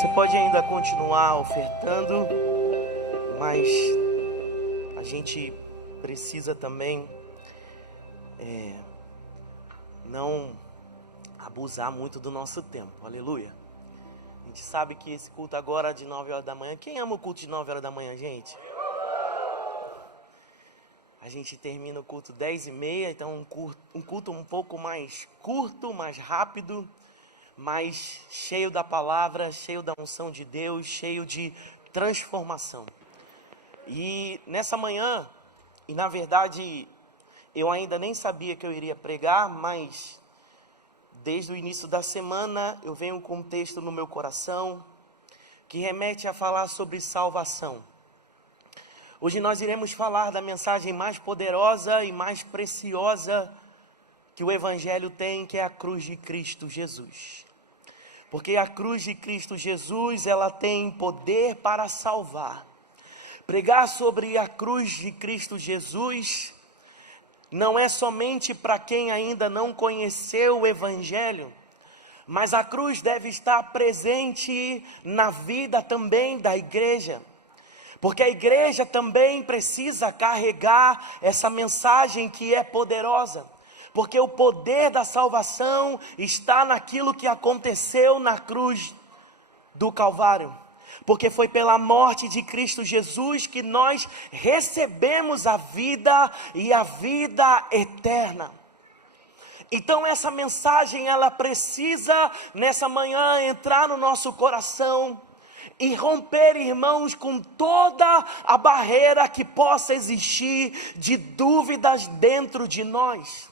Você pode ainda continuar ofertando, mas a gente precisa também não abusar muito do nosso tempo. Aleluia. A gente sabe que esse culto agora de 9 horas da manhã. Quem ama o culto de 9 horas da manhã, gente? A gente termina o culto 10h30, então um culto um pouco mais curto, mais rápido, mas cheio da palavra, cheio da unção de Deus, cheio de transformação. E nessa manhã, e na verdade eu ainda nem sabia que eu iria pregar, mas desde o início da semana eu venho com um texto no meu coração que remete a falar sobre salvação. Hoje nós iremos falar da mensagem mais poderosa e mais preciosa que o Evangelho tem, que é a cruz de Cristo Jesus. Porque a cruz de Cristo Jesus, ela tem poder para salvar. Pregar sobre a cruz de Cristo Jesus não é somente para quem ainda não conheceu o Evangelho, mas a cruz deve estar presente na vida também da igreja. Porque a igreja também precisa carregar essa mensagem que é poderosa. Porque o poder da salvação está naquilo que aconteceu na cruz do Calvário. Porque foi pela morte de Cristo Jesus que nós recebemos a vida e a vida eterna. Então essa mensagem, ela precisa nessa manhã entrar no nosso coração e romper, irmãos, com toda a barreira que possa existir de dúvidas dentro de nós.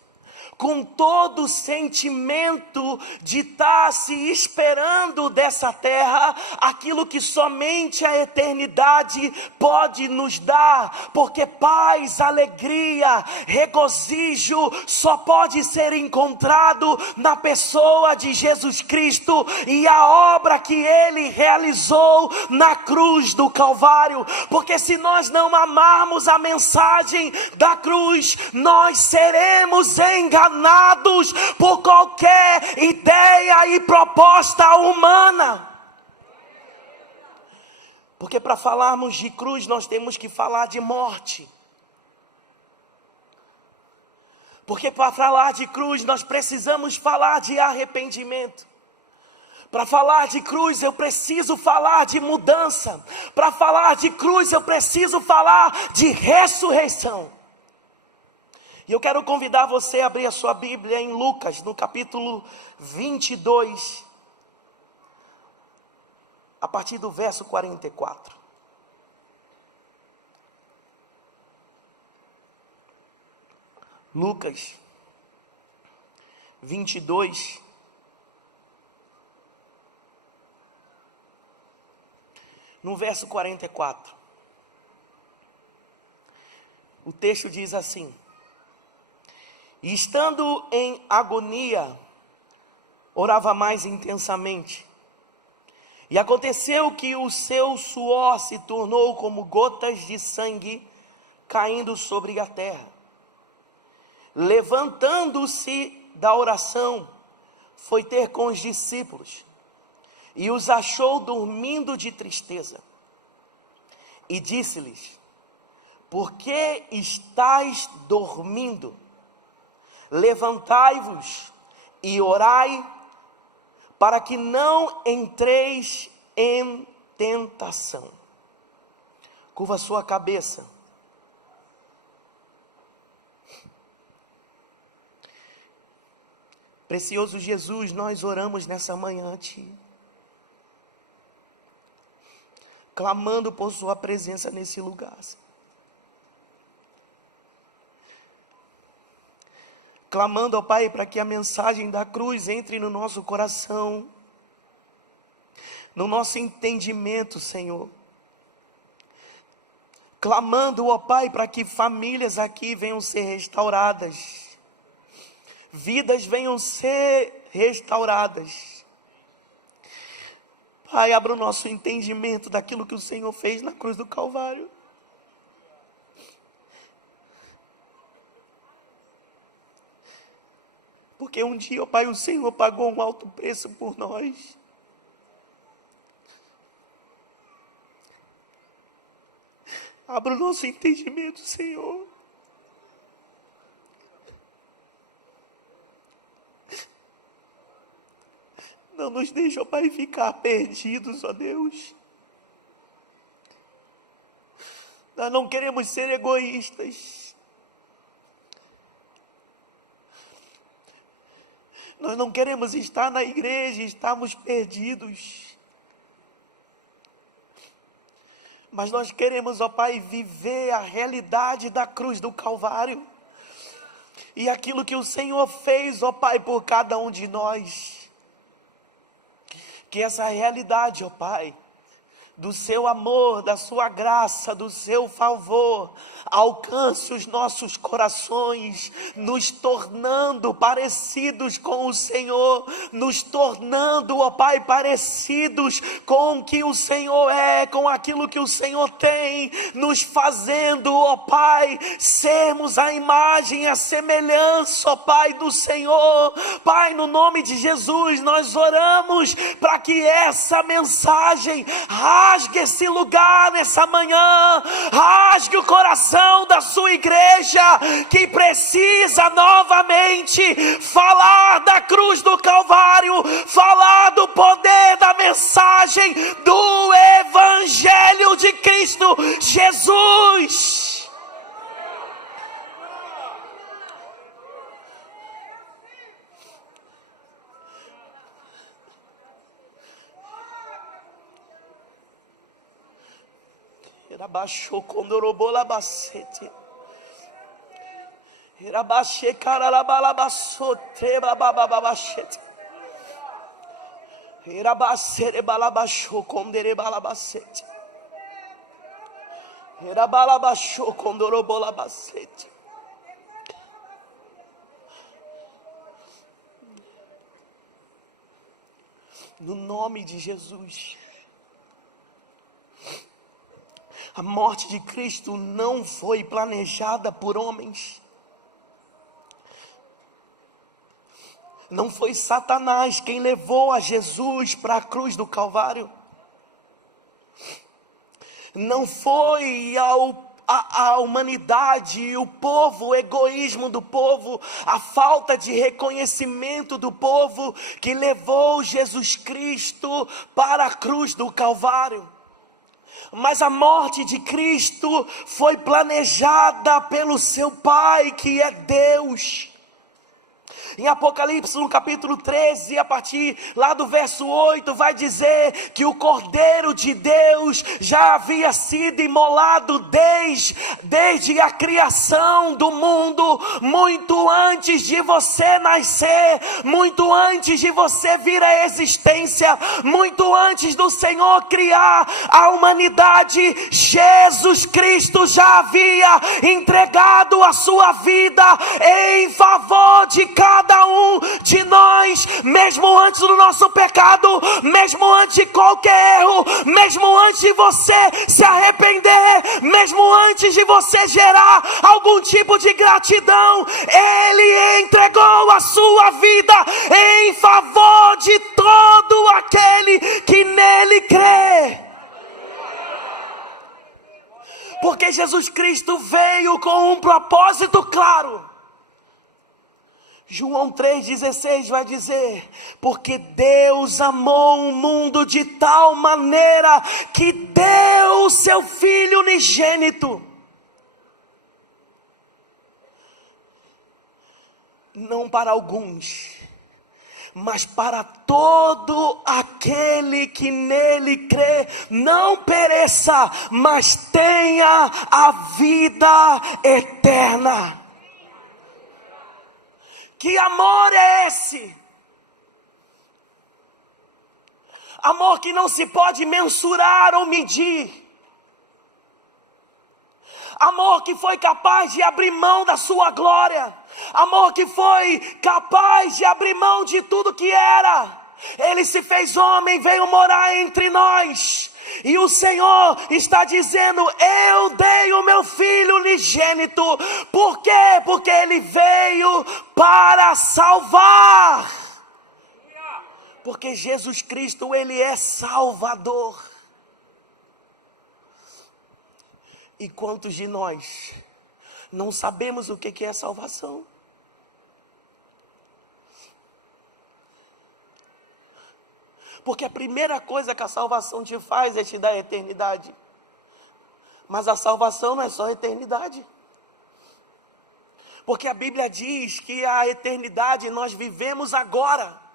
Com todo o sentimento de estar se esperando dessa terra aquilo que somente a eternidade pode nos dar, porque paz, alegria, regozijo só pode ser encontrado na pessoa de Jesus Cristo e a obra que Ele realizou na cruz do Calvário. Porque se nós não amarmos a mensagem da cruz, nós seremos enganados por qualquer ideia e proposta humana. Porque para falarmos de cruz, nós temos que falar de morte. Porque para falar de cruz, nós precisamos falar de arrependimento. Para falar de cruz, eu preciso falar de mudança. Para falar de cruz, eu preciso falar de ressurreição. E eu quero convidar você a abrir a sua Bíblia em Lucas, no capítulo 22, a partir do verso 44. Lucas 22, no verso 44. O texto diz assim: E estando em agonia, orava mais intensamente. E aconteceu que o seu suor se tornou como gotas de sangue caindo sobre a terra. Levantando-se da oração, foi ter com os discípulos, e os achou dormindo de tristeza. E disse-lhes: Por que estáis dormindo? Levantai-vos e orai, para que não entreis em tentação. Curva a sua cabeça. Precioso Jesus, nós oramos nessa manhã a Ti, clamando por Sua presença nesse lugar. Clamando ao Pai para que a mensagem da cruz entre no nosso coração, no nosso entendimento, Senhor. Clamando ao Pai para que famílias aqui venham ser restauradas, vidas venham ser restauradas. Pai, abra o nosso entendimento daquilo que o Senhor fez na cruz do Calvário. Porque um dia, ó Pai, o Senhor pagou um alto preço por nós. Abra o nosso entendimento, Senhor. Não nos deixe, ó Pai, ficar perdidos, ó Deus. Nós não queremos ser egoístas. Nós não queremos estar na igreja e estarmos perdidos. Mas nós queremos, ó Pai, viver a realidade da cruz do Calvário. E aquilo que o Senhor fez, ó Pai, por cada um de nós. Que essa realidade, ó Pai, do seu amor, da sua graça, do seu favor, alcance os nossos corações, nos tornando parecidos com o Senhor, nos tornando, ó Pai, parecidos com o que o Senhor é, com aquilo que o Senhor tem, nos fazendo, ó Pai, sermos a imagem, a semelhança, ó Pai, do Senhor. Pai, no nome de Jesus, nós oramos para que essa mensagem rasgue esse lugar nessa manhã, rasgue o coração da sua igreja, que precisa novamente falar da cruz do Calvário, falar do poder da mensagem do Evangelho de Cristo Jesus. Abaixou quando orobou labacete. Era baixei cara labalabassote babababachete. Era bacere balabachou quando erebalabacete. Era balabachou quando orobou labacete. No nome de Jesus. A morte de Cristo não foi planejada por homens. Não foi Satanás quem levou a Jesus para a cruz do Calvário. Não foi a humanidade, o povo, o egoísmo do povo, a falta de reconhecimento do povo que levou Jesus Cristo para a cruz do Calvário. Mas a morte de Cristo foi planejada pelo seu Pai, que é Deus. Em Apocalipse, no capítulo 13, a partir lá do verso 8, vai dizer que o Cordeiro de Deus já havia sido imolado desde a criação do mundo, muito antes de você nascer, muito antes de você vir à existência, muito antes do Senhor criar a humanidade. Jesus Cristo já havia entregado a sua vida em favor de cada um de nós, mesmo antes do nosso pecado, mesmo antes de qualquer erro, mesmo antes de você se arrepender, mesmo antes de você gerar algum tipo de gratidão, Ele entregou a sua vida em favor de todo aquele que nele crê. Porque Jesus Cristo veio com um propósito claro. João 3,16 vai dizer: porque Deus amou o mundo de tal maneira que deu o seu Filho unigênito, não para alguns, mas para todo aquele que nele crê, não pereça, mas tenha a vida eterna. Que amor é esse? Amor que não se pode mensurar ou medir. Amor que foi capaz de abrir mão da sua glória. Amor que foi capaz de abrir mão de tudo que era. Ele se fez homem, veio morar entre nós. E o Senhor está dizendo: eu dei o meu Filho unigênito. Por quê? Porque Ele veio para salvar. Porque Jesus Cristo, Ele é Salvador. E quantos de nós não sabemos o que é salvação? Porque a primeira coisa que a salvação te faz é te dar a eternidade. Mas a salvação não é só a eternidade. Porque a Bíblia diz que a eternidade nós vivemos agora.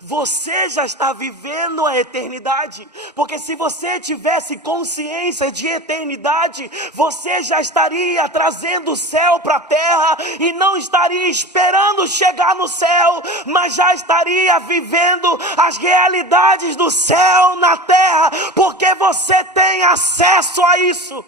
Você já está vivendo a eternidade, porque se você tivesse consciência de eternidade, você já estaria trazendo o céu para a terra, e não estaria esperando chegar no céu, mas já estaria vivendo as realidades do céu na terra, porque você tem acesso a isso.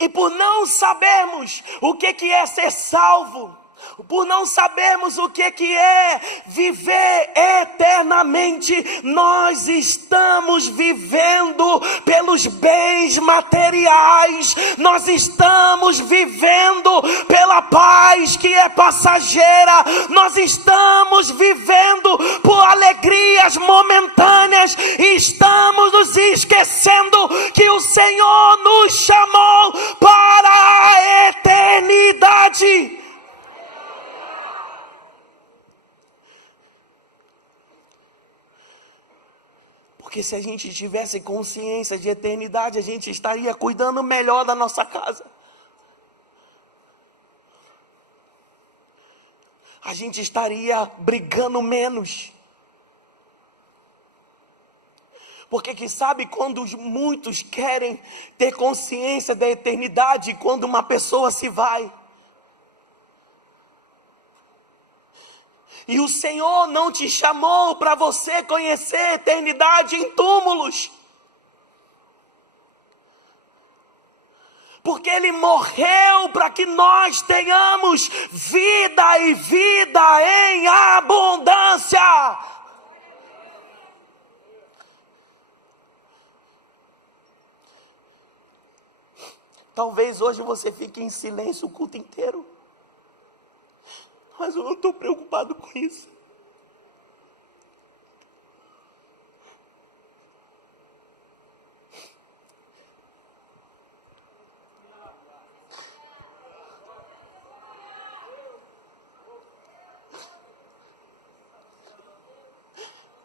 E por não sabermos o que é ser salvo, por não sabermos o que é viver eternamente, nós estamos vivendo pelos bens materiais, nós estamos vivendo pela paz que é passageira, nós estamos vivendo por alegrias momentâneas, e estamos nos esquecendo que o Senhor nos chamou para a eternidade. Porque se a gente tivesse consciência de eternidade, a gente estaria cuidando melhor da nossa casa. A gente estaria brigando menos. Porque que sabe quando muitos querem ter consciência da eternidade, quando uma pessoa se vai. E o Senhor não te chamou para você conhecer a eternidade em túmulos. Porque Ele morreu para que nós tenhamos vida, e vida em abundância. Talvez hoje você fique em silêncio o culto inteiro. Mas eu não estou preocupado com isso.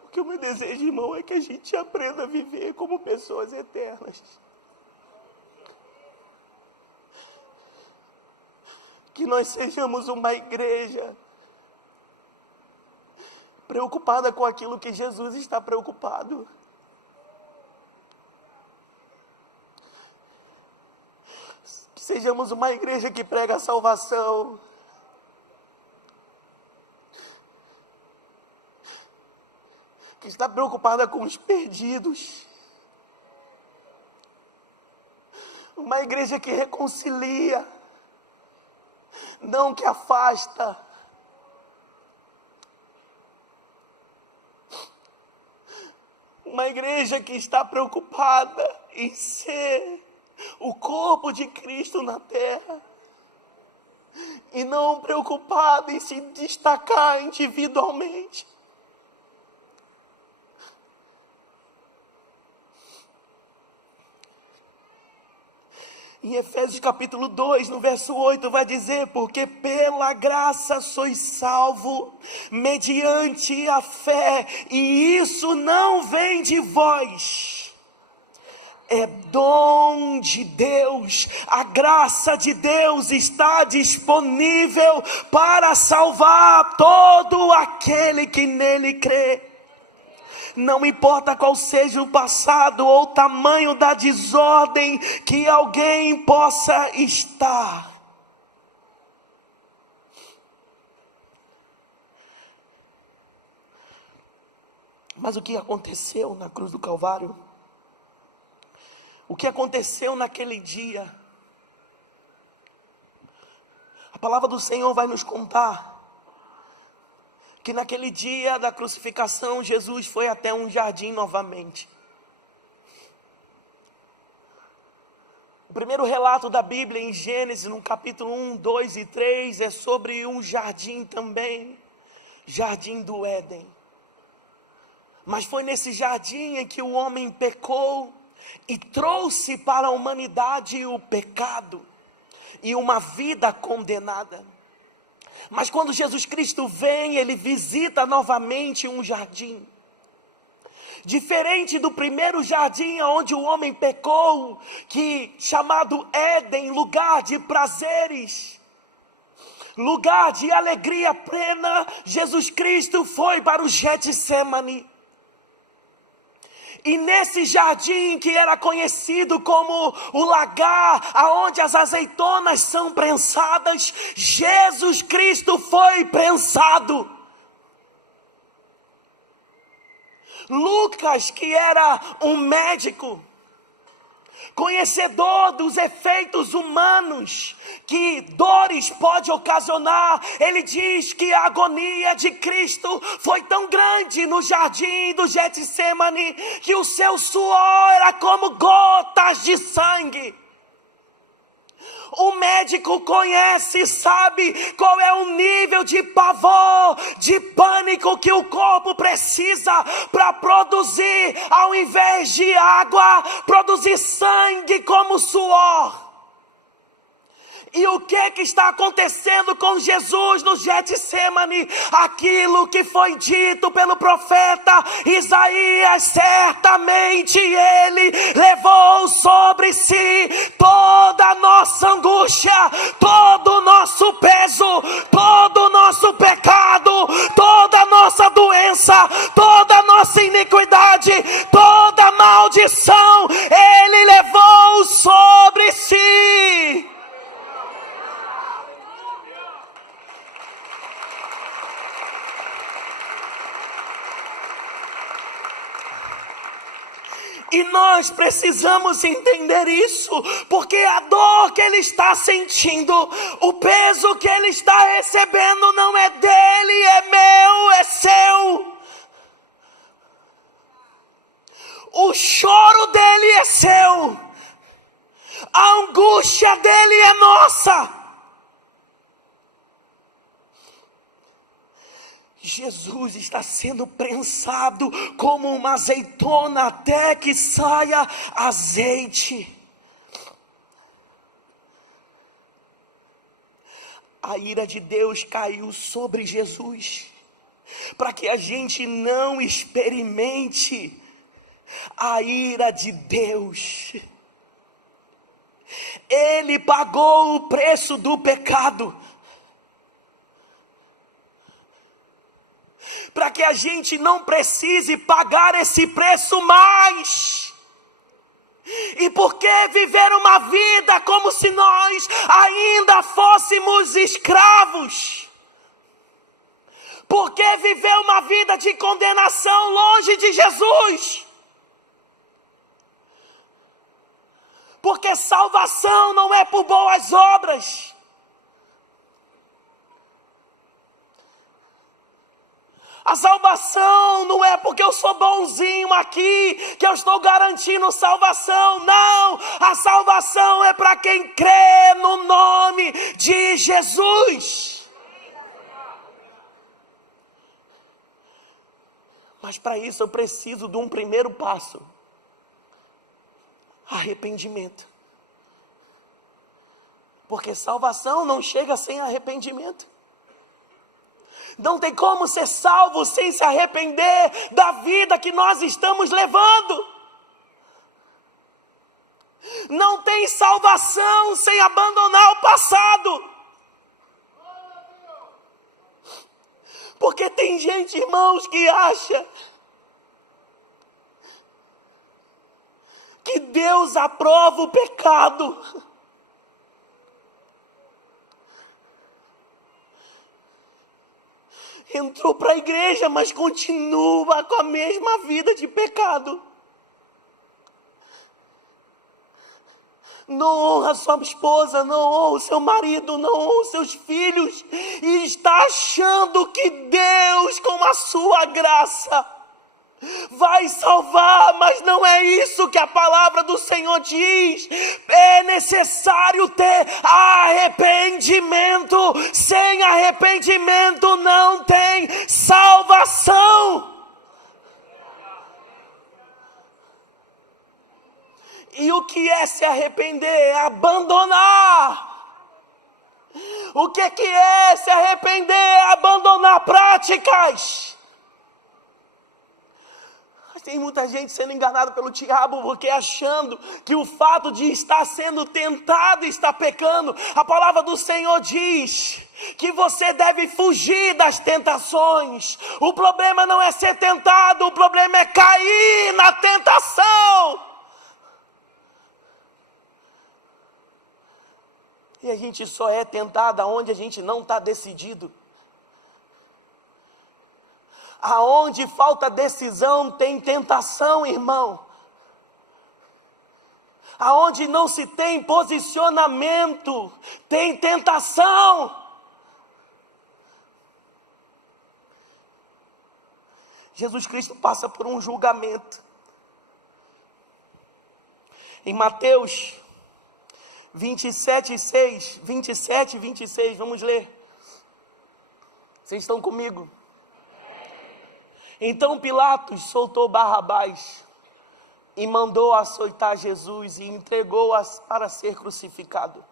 Porque o meu desejo, irmão, é que a gente aprenda a viver como pessoas eternas. Que nós sejamos uma igreja preocupada com aquilo que Jesus está preocupado. Que sejamos uma igreja que prega a salvação. Que está preocupada com os perdidos. Uma igreja que reconcilia, não que afasta. Uma igreja que está preocupada em ser o corpo de Cristo na terra, e não preocupada em se destacar individualmente. Em Efésios capítulo 2, no verso 8, vai dizer: porque pela graça sois salvo, mediante a fé, e isso não vem de vós, é dom de Deus. A graça de Deus está disponível para salvar todo aquele que nele crê. Não importa qual seja o passado ou o tamanho da desordem que alguém possa estar. Mas o que aconteceu na cruz do Calvário? O que aconteceu naquele dia? A palavra do Senhor vai nos contar que naquele dia da crucificação, Jesus foi até um jardim novamente. O primeiro relato da Bíblia em Gênesis, no capítulo 1, 2 e 3, é sobre um jardim também, jardim do Éden. Mas foi nesse jardim em que o homem pecou, e trouxe para a humanidade o pecado e uma vida condenada. Mas quando Jesus Cristo vem, ele visita novamente um jardim. Diferente do primeiro jardim onde o homem pecou, chamado Éden, lugar de prazeres, lugar de alegria plena, Jesus Cristo foi para o Getsemane. E nesse jardim que era conhecido como o lagar, aonde as azeitonas são prensadas, Jesus Cristo foi prensado. Lucas, que era um médico, conhecedor dos efeitos humanos que dores pode ocasionar, ele diz que a agonia de Cristo foi tão grande no jardim do Getsemane que o seu suor era como gotas de sangue. O médico conhece e sabe qual é o nível de pavor, de pânico que o corpo precisa para produzir, ao invés de água, produzir sangue como suor. E o que está acontecendo com Jesus no Getsemane? Aquilo que foi dito pelo profeta Isaías, certamente ele levou sobre si toda a nossa angústia, todo o nosso peso, todo o nosso pecado, toda a nossa doença, toda a nossa iniquidade, toda a maldição, ele levou sobre si. E nós precisamos entender isso, porque a dor que ele está sentindo, o peso que ele está recebendo não é dele, é meu, é seu. O choro dele é seu, a angústia dele é nossa. Jesus está sendo prensado como uma azeitona até que saia azeite. A ira de Deus caiu sobre Jesus, para que a gente não experimente a ira de Deus. Ele pagou o preço do pecado, para que a gente não precise pagar esse preço mais. E por que viver uma vida como se nós ainda fôssemos escravos? Por que viver uma vida de condenação longe de Jesus? Porque salvação não é por boas obras. A salvação não é porque eu sou bonzinho aqui, que eu estou garantindo salvação. Não, a salvação é para quem crê no nome de Jesus. Mas para isso eu preciso de um primeiro passo: arrependimento. Porque salvação não chega sem arrependimento. Não tem como ser salvo sem se arrepender da vida que nós estamos levando. Não tem salvação sem abandonar o passado. Porque tem gente, irmãos, que acha que Deus aprova o pecado. Entrou para a igreja, mas continua com a mesma vida de pecado. Não honra sua esposa, não honra o seu marido, não honra os seus filhos. E está achando que Deus, com a sua graça, vai salvar, mas não é isso que a palavra do Senhor diz. É necessário ter arrependimento. Sem arrependimento não tem salvação. E o que é se arrepender? É abandonar. O que é se arrepender? É abandonar práticas. Tem muita gente sendo enganada pelo diabo, porque achando que o fato de estar sendo tentado está pecando. A palavra do Senhor diz que você deve fugir das tentações. O problema não é ser tentado, o problema é cair na tentação. E a gente só é tentado aonde a gente não está decidido. Aonde falta decisão tem tentação, irmão. Aonde não se tem posicionamento tem tentação. Jesus Cristo passa por um julgamento. Em Mateus 27, 27 e 26, vamos ler. Vocês estão comigo? Então Pilatos soltou Barrabás e mandou açoitar Jesus e entregou-o para ser crucificado.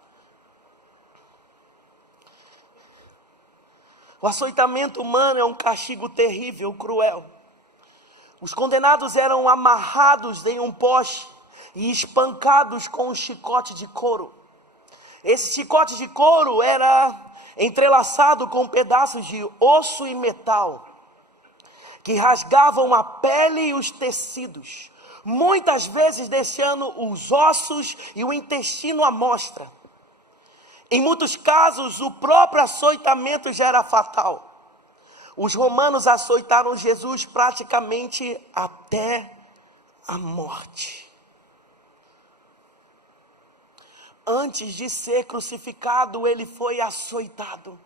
O açoitamento humano é um castigo terrível, cruel. Os condenados eram amarrados em um poste e espancados com um chicote de couro. Esse chicote de couro era entrelaçado com pedaços de osso e metal, que rasgavam a pele e os tecidos, muitas vezes deixando os ossos e o intestino à mostra. Em muitos casos, o próprio açoitamento já era fatal. Os romanos açoitaram Jesus praticamente até a morte. Antes de ser crucificado, ele foi açoitado.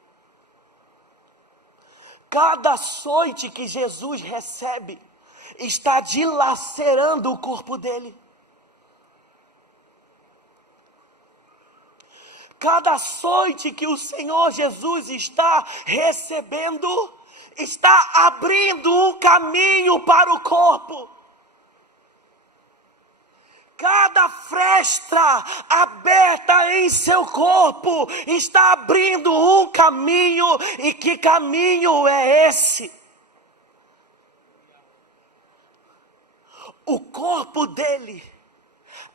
Cada açoite que Jesus recebe está dilacerando o corpo dele. Cada açoite que o Senhor Jesus está recebendo está abrindo um caminho para o corpo. Cada fresta aberta em seu corpo está abrindo um caminho. E que caminho é esse? O corpo dele,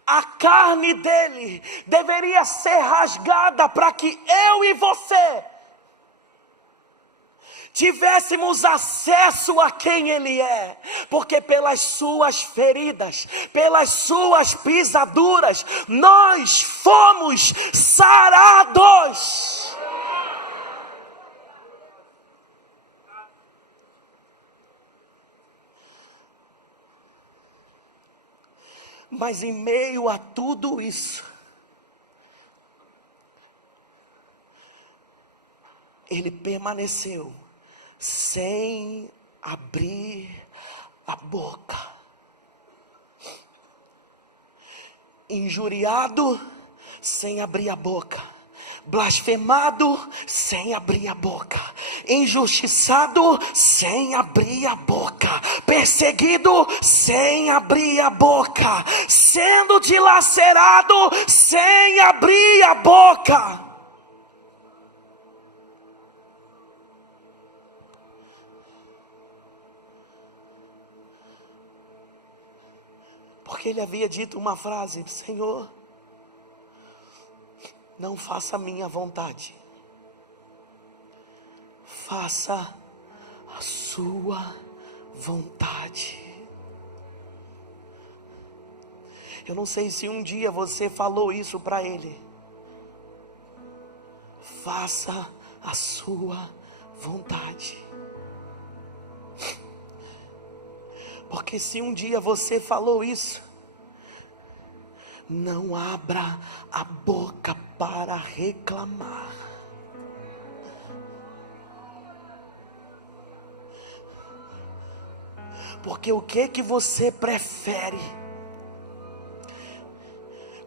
a carne dele deveria ser rasgada para que eu e você tivéssemos acesso a quem ele é, porque pelas suas feridas, pelas suas pisaduras, nós fomos sarados. Mas em meio a tudo isso, ele permaneceu sem abrir a boca. Injuriado, sem abrir a boca. Blasfemado, sem abrir a boca. Injustiçado, sem abrir a boca. Perseguido, sem abrir a boca. Sendo dilacerado, sem abrir a boca. Porque ele havia dito uma frase: Senhor, não faça a minha vontade, faça a sua vontade. Eu não sei se um dia você falou isso para ele. Faça a sua vontade. Porque se um dia você falou isso, não abra a boca para reclamar. Porque o que você prefere?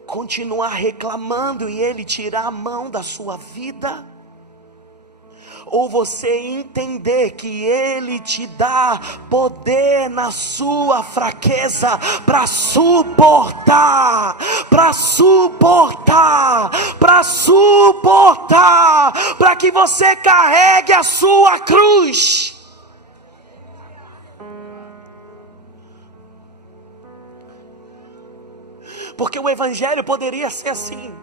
Continuar reclamando e ele tirar a mão da sua vida? ou você entender que Ele te dá poder na sua fraqueza para suportar, para que você carregue a sua cruz. Porque o evangelho poderia ser assim: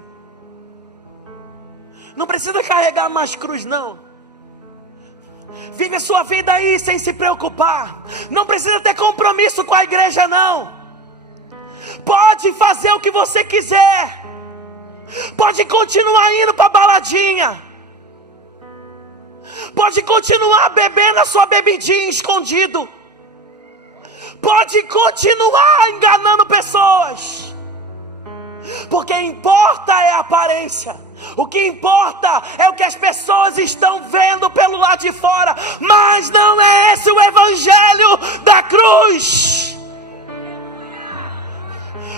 não precisa carregar mais cruz não, vive a sua vida aí sem se preocupar, não precisa ter compromisso com a igreja não, pode fazer o que você quiser, pode continuar indo para a baladinha, pode continuar bebendo a sua bebidinha escondido, pode continuar enganando pessoas, porque importa é a aparência, o que importa é o que as pessoas estão vendo pelo lado de fora, mas não é esse o evangelho da cruz.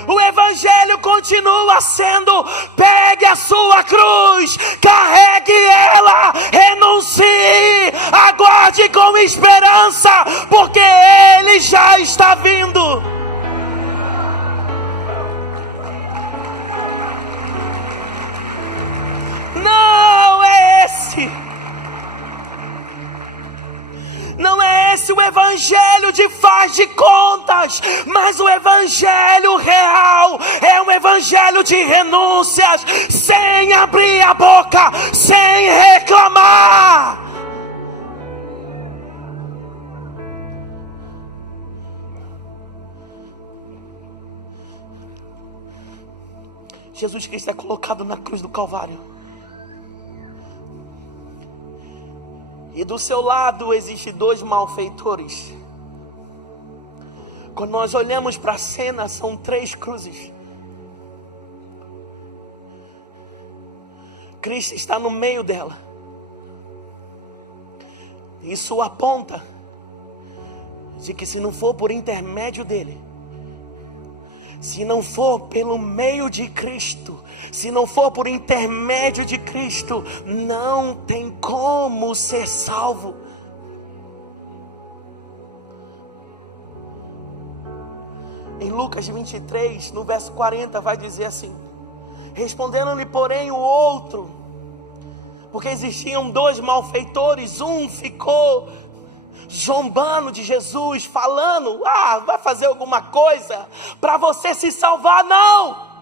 O evangelho continua sendo: pegue a sua cruz, carregue ela, renuncie, aguarde com esperança, porque Ele já está vindo. Não é esse o evangelho de faz de contas, mas o evangelho real é um evangelho de renúncias, sem abrir a boca, sem reclamar. Jesus Cristo é colocado na cruz do Calvário, e do seu lado existem dois malfeitores. Quando nós olhamos para a cena, são 3 cruzes. Cristo está no meio dela. Isso aponta de que se não for por intermédio dele, se não for pelo meio de Cristo, se não for por intermédio de Cristo, não tem como ser salvo. Em Lucas 23, no verso 40, vai dizer assim: respondendo-lhe porém o outro, porque existiam 2 malfeitores, um ficou zombando de Jesus, falando: vai fazer alguma coisa para você se salvar? Não!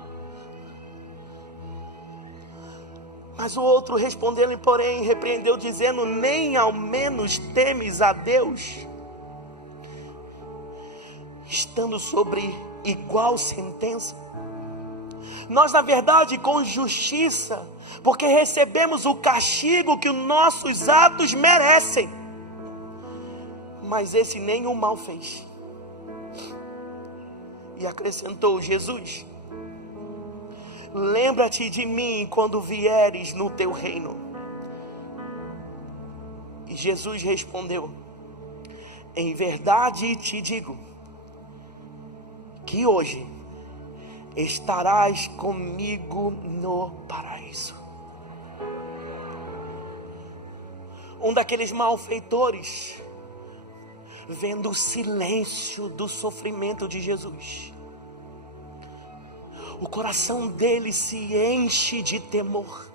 Mas o outro respondendo-lhe porém repreendeu, dizendo: nem ao menos temes a Deus, estando sobre igual sentença? Nós na verdade com justiça, porque recebemos o castigo que os nossos atos merecem, mas esse nenhum mal fez. E acrescentou Jesus: lembra-te de mim quando vieres no teu reino. E Jesus respondeu: em verdade te digo, que hoje estarás comigo no paraíso. Um daqueles malfeitores, vendo o silêncio do sofrimento de Jesus, o coração dele se enche de temor,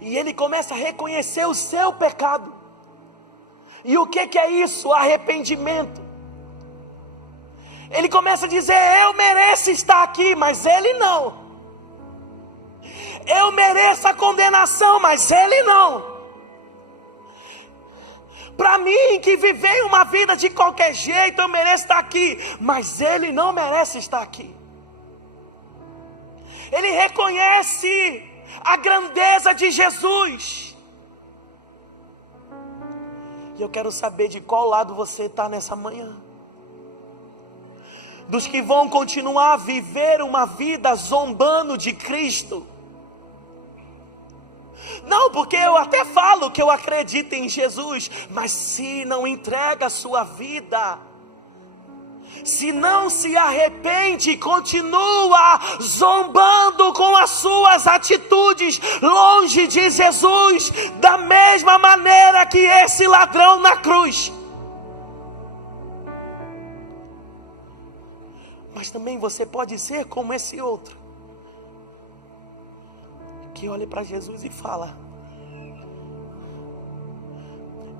e ele começa a reconhecer o seu pecado. E o que é isso? Arrependimento. Ele começa a dizer: eu mereço estar aqui, mas ele não. Eu mereço a condenação, mas ele não. Para mim, que vivei uma vida de qualquer jeito, eu mereço estar aqui, mas ele não merece estar aqui. Ele reconhece a grandeza de Jesus. E eu quero saber de qual lado você está nessa manhã. Dos que vão continuar a viver uma vida zombando de Cristo? Não, porque eu até falo que eu acredito em Jesus, mas se não entrega a sua vida, se não se arrepende, continua zombando com as suas atitudes, longe de Jesus, da mesma maneira que esse ladrão na cruz. Mas também você pode ser como esse outro, que olha para Jesus e fala: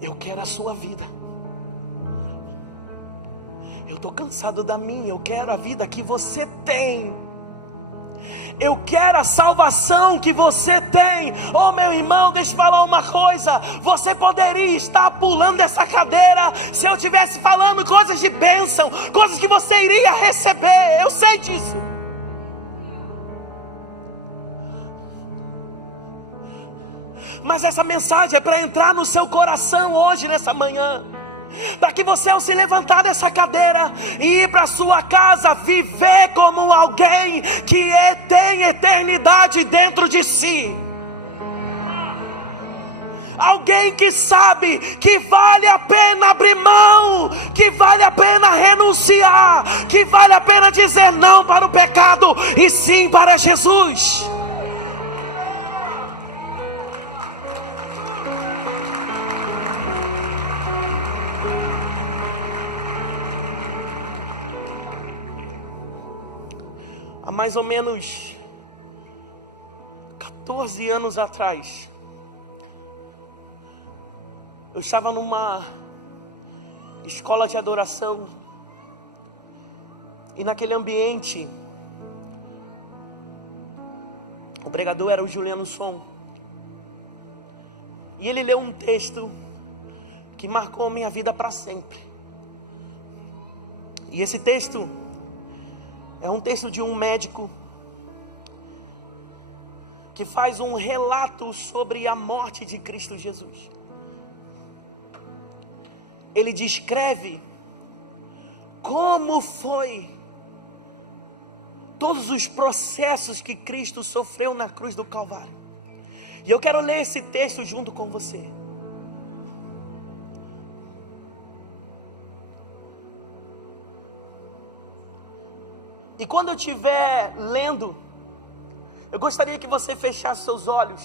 eu quero a sua vida. Eu estou cansado da minha, eu quero a vida que você tem. Eu quero a salvação que você tem. Oh, meu irmão, deixa eu falar uma coisa. Você poderia estar pulando dessa cadeira se eu estivesse falando coisas de bênção, coisas que você iria receber. Eu sei disso. Mas essa mensagem é para entrar no seu coração hoje, nessa manhã, para que você, ao se levantar dessa cadeira e ir para sua casa, viver como alguém que tem eternidade dentro de si. Alguém que sabe que vale a pena abrir mão, que vale a pena renunciar, que vale a pena dizer não para o pecado e sim para Jesus. Há mais ou menos 14 anos atrás, eu estava numa escola de adoração, e naquele ambiente, o pregador era o Juliano Som, e ele leu um texto que marcou minha vida para sempre. E esse texto é um texto de um médico que faz um relato sobre a morte de Cristo Jesus. Ele descreve como foi todos os processos que Cristo sofreu na cruz do Calvário. E eu quero ler esse texto junto com você. E quando eu estiver lendo, eu gostaria que você fechasse seus olhos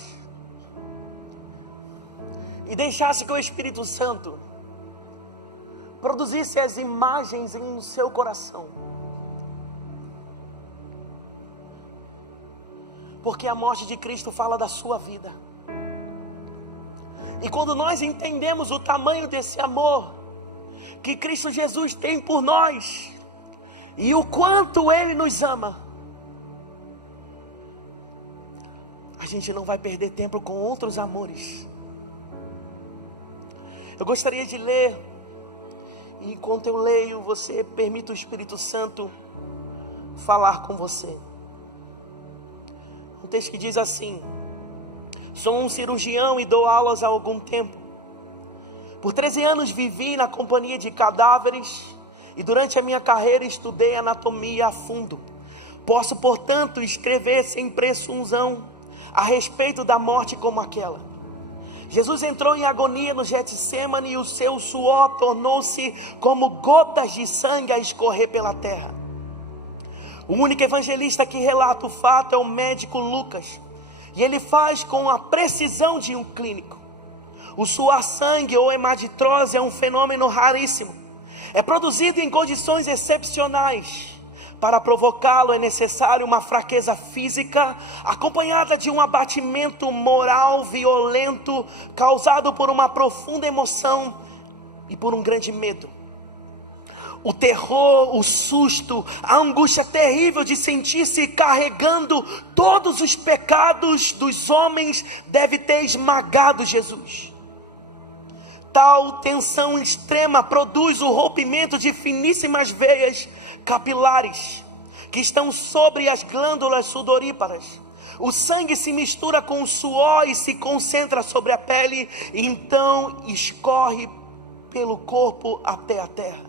e deixasse que o Espírito Santo produzisse as imagens em seu coração. Porque a morte de Cristo fala da sua vida. E quando nós entendemos o tamanho desse amor que Cristo Jesus tem por nós, e o quanto Ele nos ama, a gente não vai perder tempo com outros amores. Eu gostaria de ler, e enquanto eu leio, você permita o Espírito Santo falar com você. Um texto que diz assim: sou um cirurgião e dou aulas há algum tempo. Por 13 anos vivi na companhia de cadáveres, e durante a minha carreira estudei anatomia a fundo. Posso, portanto, escrever sem presunção a respeito da morte como aquela. Jesus entrou em agonia no Getsêmani e o seu suor tornou-se como gotas de sangue a escorrer pela terra. O único evangelista que relata o fato é o médico Lucas, e ele faz com a precisão de um clínico. O suar sangue ou hemaditrose é um fenômeno raríssimo. É produzido em condições excepcionais. Para provocá-lo é necessário uma fraqueza física, acompanhada de um abatimento moral violento, causado por uma profunda emoção e por um grande medo. O terror, o susto, a angústia terrível de sentir-se carregando todos os pecados dos homens deve ter esmagado Jesus. Tal tensão extrema produz o rompimento de finíssimas veias capilares que estão sobre as glândulas sudoríparas. O sangue se mistura com o suor e se concentra sobre a pele, e então escorre pelo corpo até a terra.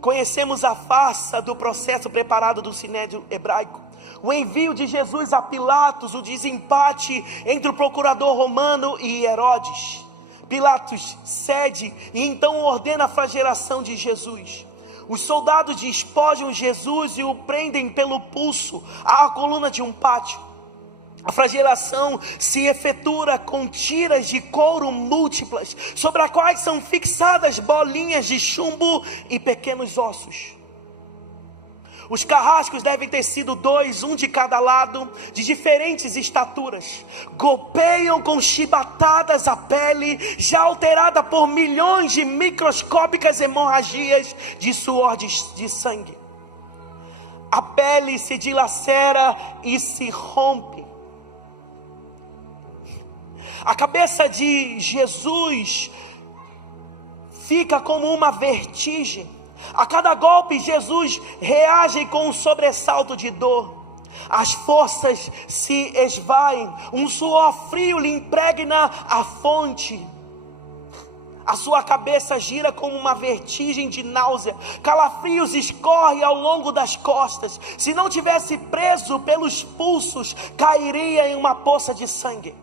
Conhecemos a farsa do processo preparado do Sinédrio hebraico. O envio de Jesus a Pilatos, o desempate entre o procurador romano e Herodes. Pilatos cede e então ordena a flagelação de Jesus. Os soldados despojam Jesus e o prendem pelo pulso à coluna de um pátio. A flagelação se efetua com tiras de couro múltiplas, sobre as quais são fixadas bolinhas de chumbo e pequenos ossos. Os carrascos devem ter sido 2, um de cada lado, de diferentes estaturas. Golpeiam com chibatadas a pele, já alterada por milhões de microscópicas hemorragias de suor de sangue. A pele se dilacera e se rompe. A cabeça de Jesus fica como uma vertigem. A cada golpe, Jesus reage com um sobressalto de dor. As forças se esvaem, um suor frio lhe impregna a fonte. A sua cabeça gira como uma vertigem de náusea. Calafrios escorrem ao longo das costas. Se não tivesse preso pelos pulsos, cairia em uma poça de sangue.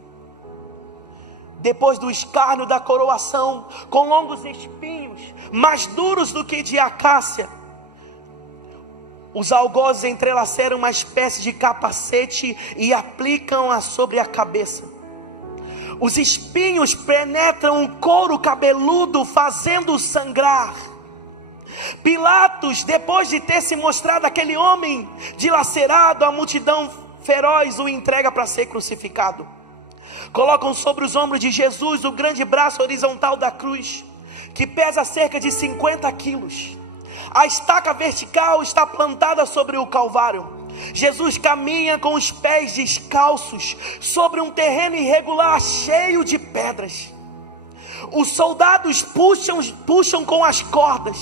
Depois do escárnio da coroação, com longos espinhos, mais duros do que de acácia, os algozes entrelaçaram uma espécie de capacete e aplicam-a sobre a cabeça. Os espinhos penetram o couro cabeludo, fazendo-o sangrar. Pilatos, depois de ter se mostrado aquele homem dilacerado, a multidão feroz o entrega para ser crucificado. Colocam sobre os ombros de Jesus o grande braço horizontal da cruz, que pesa cerca de 50 quilos. A estaca vertical está plantada sobre o Calvário. Jesus caminha com os pés descalços sobre um terreno irregular cheio de pedras. Os soldados puxam com as cordas.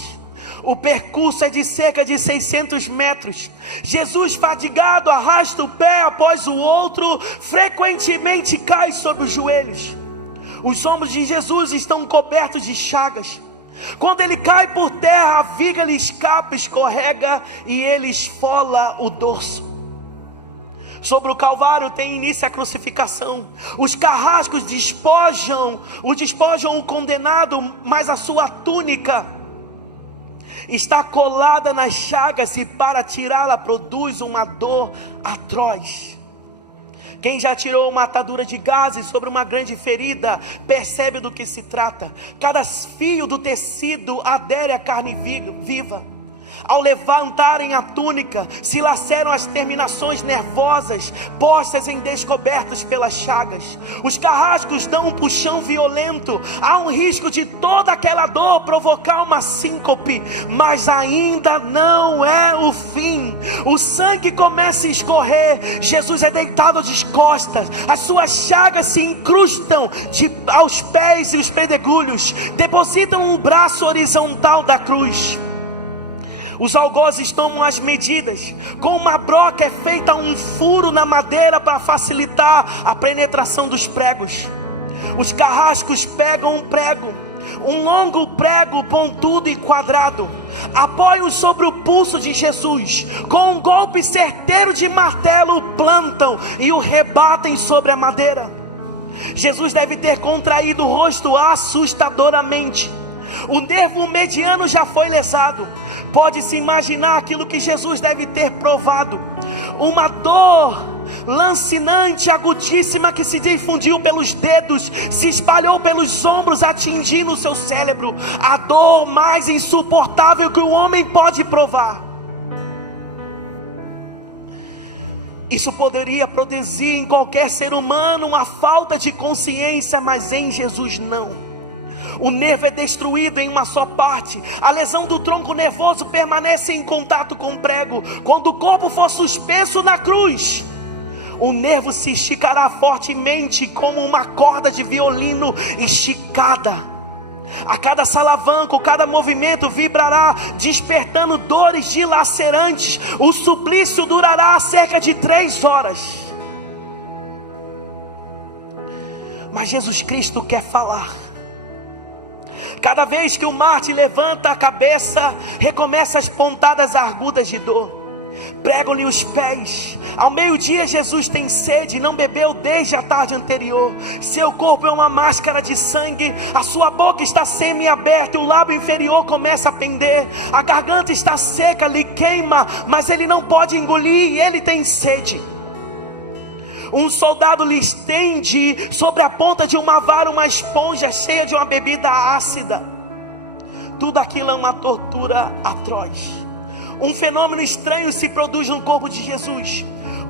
O percurso é de cerca de 600 metros. Jesus, fatigado, arrasta o pé após o outro, frequentemente cai sobre os joelhos. Os ombros de Jesus estão cobertos de chagas. Quando ele cai por terra, a viga lhe escapa, escorrega e ele esfola o dorso. Sobre o Calvário tem início a crucificação. Os carrascos despojam o condenado, mas a sua túnica está colada nas chagas e para tirá-la produz uma dor atroz. Quem já tirou uma atadura de gases sobre uma grande ferida percebe do que se trata. Cada fio do tecido adere à carne viva. Ao levantarem a túnica, se laceram as terminações nervosas, postas em descobertos pelas chagas. Os carrascos dão um puxão violento. Há um risco de toda aquela dor provocar uma síncope, mas ainda não é o fim. O sangue começa a escorrer. Jesus é deitado de costas. As suas chagas se incrustam aos pés e os pedregulhos depositam o braço horizontal da cruz. Os algozes tomam as medidas. Com uma broca é feita um furo na madeira para facilitar a penetração dos pregos. Os carrascos pegam um prego, um longo prego pontudo e quadrado, apoiam sobre o pulso de Jesus. Com um golpe certeiro de martelo, o plantam e o rebatem sobre a madeira. Jesus deve ter contraído o rosto assustadoramente. O nervo mediano já foi lesado. Pode-se imaginar aquilo que Jesus deve ter provado. Uma dor lancinante, agudíssima, que se difundiu pelos dedos, se espalhou pelos ombros, atingindo o seu cérebro. A dor mais insuportável que o homem pode provar. Isso poderia produzir em qualquer ser humano uma falta de consciência, mas em Jesus não. O nervo é destruído em uma só parte. A lesão do tronco nervoso permanece em contato com o prego. Quando o corpo for suspenso na cruz, o nervo se esticará fortemente como uma corda de violino esticada. A cada salavanco, cada movimento vibrará, despertando dores dilacerantes. O suplício durará cerca de 3 horas. Mas Jesus Cristo quer falar. Cada vez que o mártir levanta a cabeça, recomeça as pontadas agudas de dor. pregam-lhe os pés. Ao meio-dia Jesus tem sede, não bebeu desde a tarde anterior. Seu corpo é uma máscara de sangue, a sua boca está semi-aberta, e o lábio inferior começa a pender, a garganta está seca, lhe queima, mas ele não pode engolir, e ele tem sede. Um soldado lhe estende sobre a ponta de uma vara uma esponja cheia de uma bebida ácida. Tudo aquilo é uma tortura atroz. Um fenômeno estranho se produz no corpo de Jesus.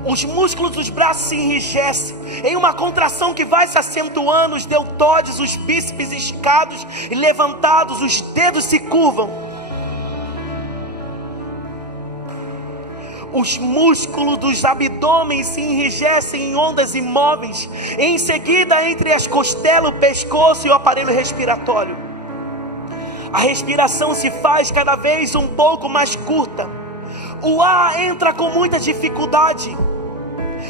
Os músculos dos braços se enrijecem em uma contração que vai se acentuando. Os deltóides, os bíceps esticados e levantados, os dedos se curvam. Os músculos dos abdômenes se enrijecem em ondas imóveis. Em seguida, entre as costelas, o pescoço e o aparelho respiratório, a respiração se faz cada vez um pouco mais curta. O ar entra com muita dificuldade.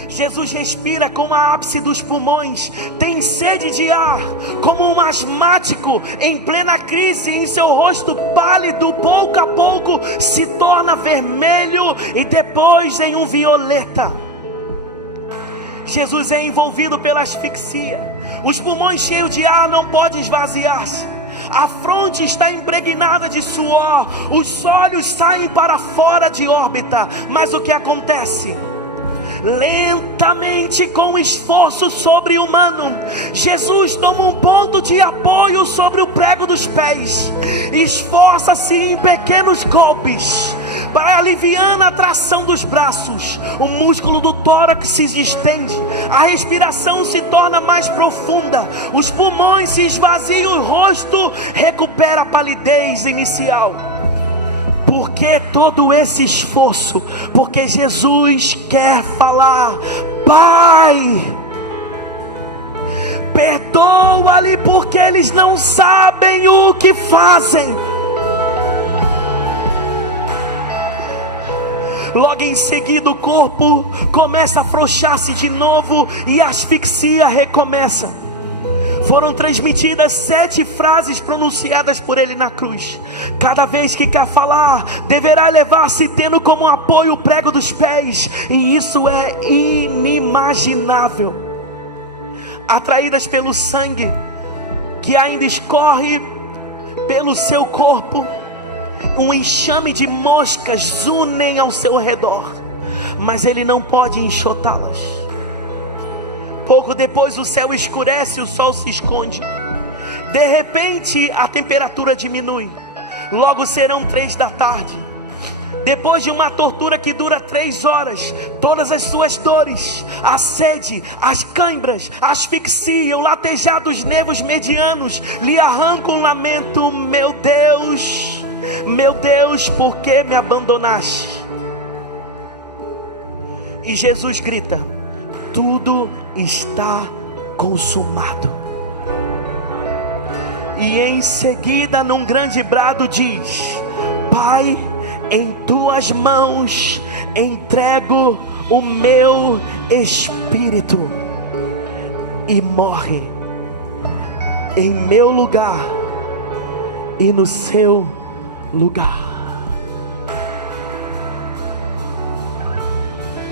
Jesus respira com a ápice dos pulmões, tem sede de ar, como um asmático em plena crise. Em seu rosto pálido, pouco a pouco se torna vermelho e depois em um violeta. Jesus é envolvido pela asfixia. Os pulmões cheios de ar não podem esvaziar-se. A fronte está impregnada de suor, os olhos saem para fora de órbita. Mas o que acontece? Lentamente, com esforço sobre-humano, Jesus toma um ponto de apoio sobre o prego dos pés, esforça-se em pequenos golpes para aliviar a tração dos braços. O músculo do tórax se distende, a respiração se torna mais profunda, os pulmões se esvaziam, o rosto recupera a palidez inicial. Por que todo esse esforço? Porque Jesus quer falar: Pai, perdoa-lhe, porque eles não sabem o que fazem. Logo em seguida o corpo começa a afrouxar-se de novo e a asfixia recomeça. Foram transmitidas 7 frases pronunciadas por ele na cruz. Cada vez que quer falar, deverá elevar-se tendo como apoio o prego dos pés. E isso é inimaginável. Atraídas pelo sangue que ainda escorre pelo seu corpo, um enxame de moscas unem ao seu redor, mas ele não pode enxotá-las. Pouco depois o céu escurece e o sol se esconde. De repente a temperatura diminui. Logo serão 3 da tarde. Depois de uma tortura que dura 3 horas, todas as suas dores, a sede, as câimbras, a asfixia, o latejar dos nervos medianos lhe arrancam um lamento: meu Deus, por que me abandonaste? E Jesus grita: tudo está consumado. E em seguida, num grande brado, diz: Pai, em tuas mãos entrego o meu espírito. E morre em meu lugar e no seu lugar.